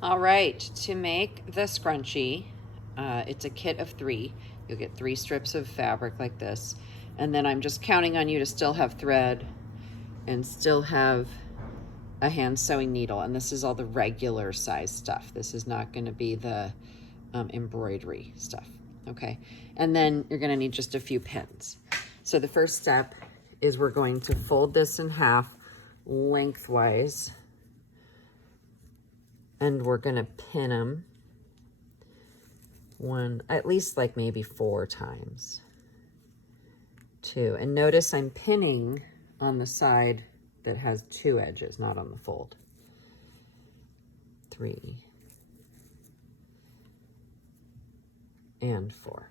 All right, to make the scrunchie, it's a kit of 3. You'll get 3 strips of fabric like this. And then I'm just counting on you to still have thread and still have a hand sewing needle. And this is all the regular size stuff. This is not going to be the embroidery stuff. Okay. And then you're going to need just a few pins. So the first step is we're going to fold this in half lengthwise. And we're going to pin them at least like maybe 4 times. 2. And notice I'm pinning on the side that has 2 edges, not on the fold. 3 and 4.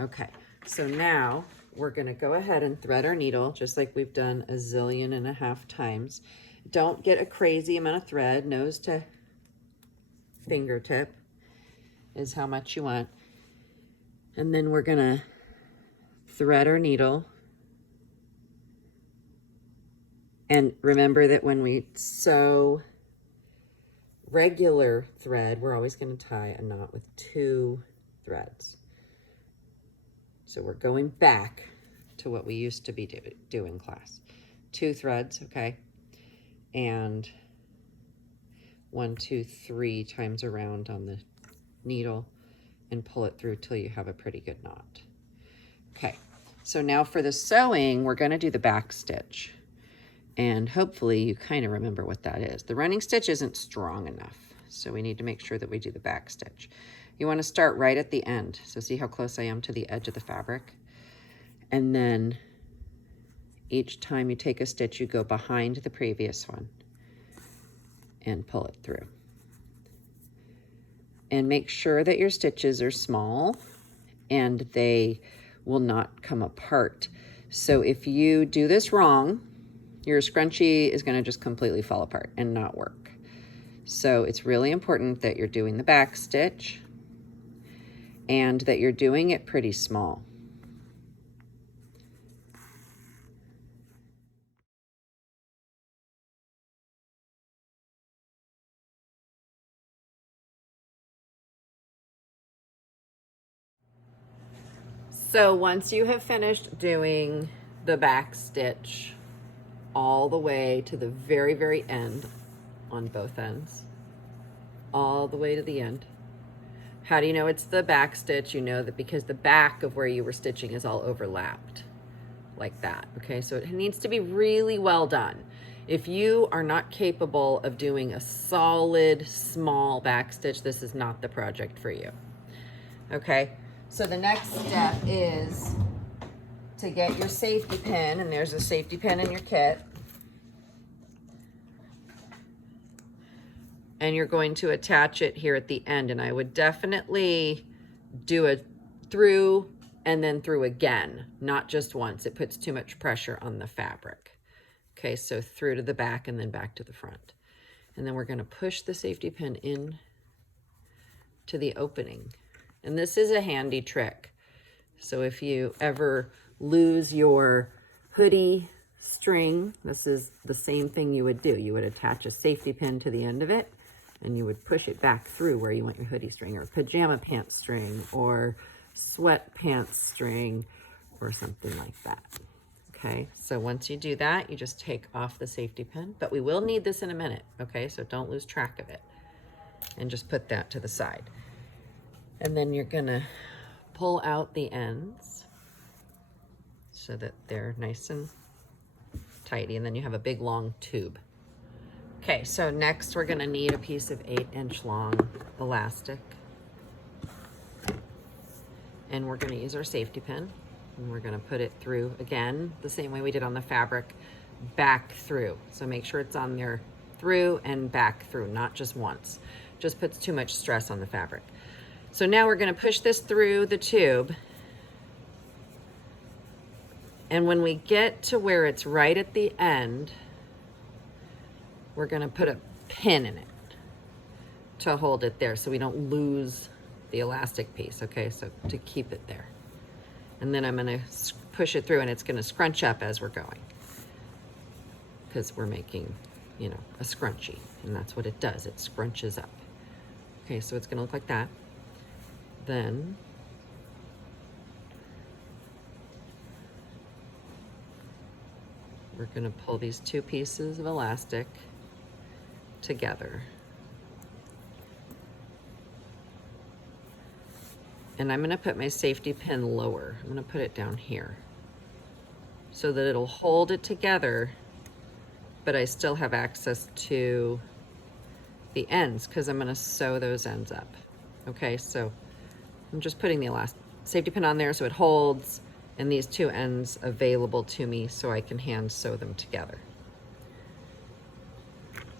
Okay, so now we're going to go ahead and thread our needle just like we've done 1.5 zillion times. Don't get a crazy amount of thread. Nose to fingertip is how much you want. And then we're going to thread our needle. And remember that when we sew regular thread, we're always going to tie a knot with 2 threads. So we're going back to what we used to be do in class. 2 threads, okay? And 1, 2, 3 times around on the needle and pull it through till you have a pretty good knot. Okay, so now for the sewing, we're going to do the back stitch. And hopefully you kind of remember what that is. The running stitch isn't strong enough, so we need to make sure that we do the back stitch. You want to start right at the end. So see how close I am to the edge of the fabric? And then each time you take a stitch, you go behind the previous one and pull it through. And make sure that your stitches are small and they will not come apart. So if you do this wrong, your scrunchie is going to just completely fall apart and not work. So it's really important that you're doing the back stitch and that you're doing it pretty small. So once you have finished doing the back stitch all the way to the very, very end on both ends, all the way to the end, how do you know it's the back stitch? You know that because the back of where you were stitching is all overlapped like that. Okay, so it needs to be really well done. If you are not capable of doing a solid small back stitch, this is not the project for you. Okay, so the next step is to get your safety pin, and there's a safety pin in your kit. And you're going to attach it here at the end. And I would definitely do it through and then through again, not just once. It puts too much pressure on the fabric. Okay, so through to the back and then back to the front. And then we're going to push the safety pin in to the opening. And this is a handy trick. So if you ever lose your hoodie string, this is the same thing you would do. You would attach a safety pin to the end of it, and you would push it back through where you want your hoodie string, or pajama pants string, or sweatpants string, or something like that. Okay, so once you do that, you just take off the safety pin, but we will need this in a minute, okay? So don't lose track of it. And just put that to the side. And then you're gonna pull out the ends so that they're nice and tidy, and then you have a big long tube. Okay, so next we're gonna need a piece of 8-inch long elastic. And we're gonna use our safety pin, and we're gonna put it through, again, the same way we did on the fabric, back through. So make sure it's on there through and back through, not just once. Just puts too much stress on the fabric. So now we're gonna push this through the tube. And when we get to where it's right at the end, we're gonna put a pin in it to hold it there so we don't lose the elastic piece, okay? So to keep it there. And then I'm gonna push it through, and it's gonna scrunch up as we're going, because we're making, you know, a scrunchie, and that's what it does, it scrunches up. Okay, so it's gonna look like that. Then we're gonna pull these two pieces of elastic together. And I'm gonna put my safety pin lower. I'm gonna put it down here so that it'll hold it together, but I still have access to the ends because I'm gonna sew those ends up. Okay, so I'm just putting the safety pin on there so it holds, and these two ends available to me so I can hand sew them together.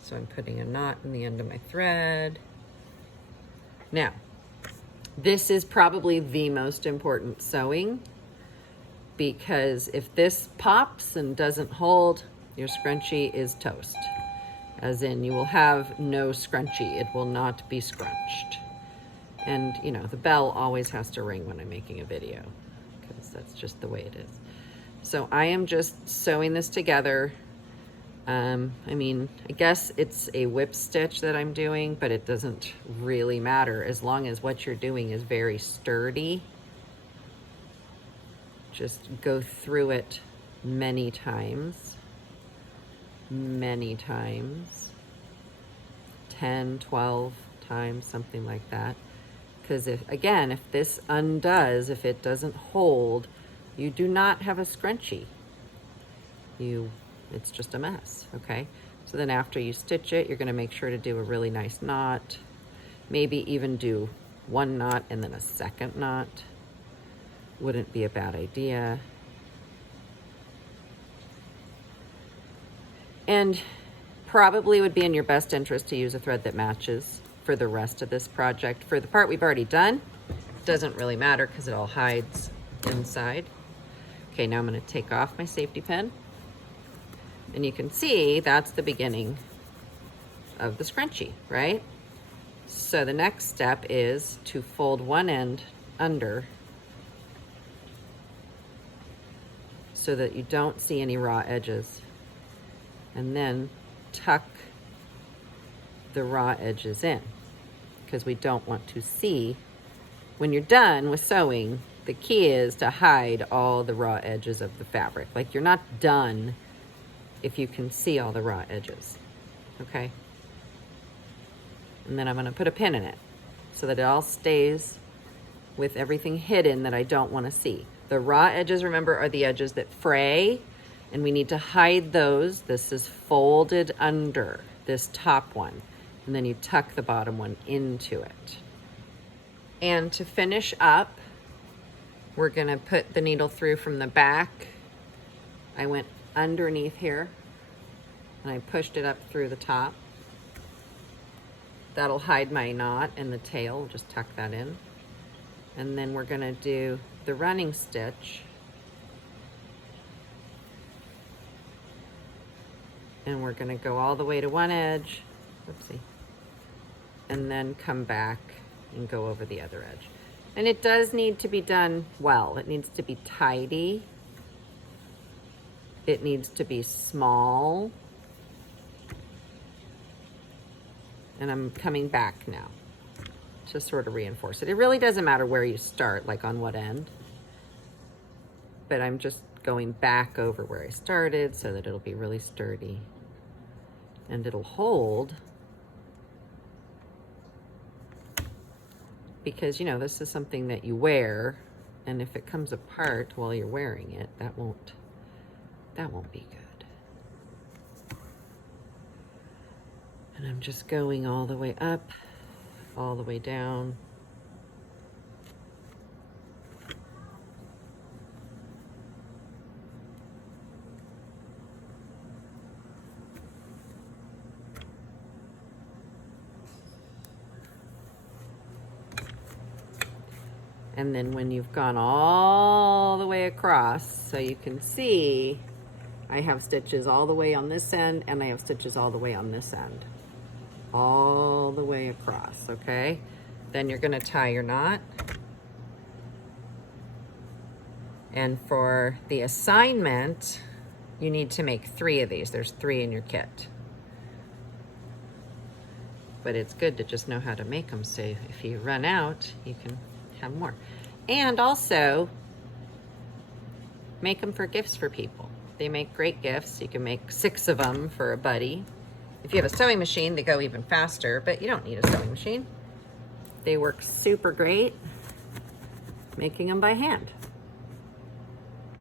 So I'm putting a knot in the end of my thread. Now, this is probably the most important sewing, because if this pops and doesn't hold, your scrunchie is toast. As in, you will have no scrunchie. It will not be scrunched. And, you know, the bell always has to ring when I'm making a video, because that's just the way it is. So I am just sewing this together. I mean, I guess it's a whip stitch that I'm doing, but it doesn't really matter as long as what you're doing is very sturdy. Just go through it many times, 10, 12 times, something like that. Because if this undoes, if it doesn't hold, you do not have a scrunchie. It's just a mess, okay? So then after you stitch it, you're gonna make sure to do a really nice knot. Maybe even do one knot and then a second knot. Wouldn't be a bad idea. And probably would be in your best interest to use a thread that matches for the rest of this project. For the part we've already done, doesn't really matter because it all hides inside. Okay, now I'm gonna take off my safety pin. And you can see that's the beginning of the scrunchie, right? So the next step is to fold one end under so that you don't see any raw edges. And then tuck the raw edges in, because we don't want to see. When you're done with sewing, the key is to hide all the raw edges of the fabric. Like, you're not done if you can see all the raw edges, okay? And then I'm gonna put a pin in it so that it all stays with everything hidden that I don't wanna see. The raw edges, remember, are the edges that fray, and we need to hide those. This is folded under this top one, and then you tuck the bottom one into it. And to finish up, we're gonna put the needle through from the back. I went underneath here and I pushed it up through the top. That'll hide my knot and the tail. Just tuck that in. And then we're gonna do the running stitch. And we're gonna go all the way to one edge, whoopsie, and then come back and go over the other edge. And it does need to be done well. It needs to be tidy. It needs to be small. And I'm coming back now to sort of reinforce it. It really doesn't matter where you start, like on what end, but I'm just going back over where I started so that it'll be really sturdy and it'll hold, because, you know, this is something that you wear, and if it comes apart while you're wearing it, that won't be good. And I'm just going all the way up, all the way down. And then when you've gone all the way across, so you can see I have stitches all the way on this end and I have stitches all the way on this end. All the way across, okay? Then you're gonna tie your knot. And for the assignment, you need to make 3 of these. There's 3 in your kit. but it's good to just know how to make them, so if you run out, you can have more. And also, make them for gifts for people. They make great gifts. You can make 6 of them for a buddy. If you have a sewing machine, they go even faster, but you don't need a sewing machine. They work super great making them by hand.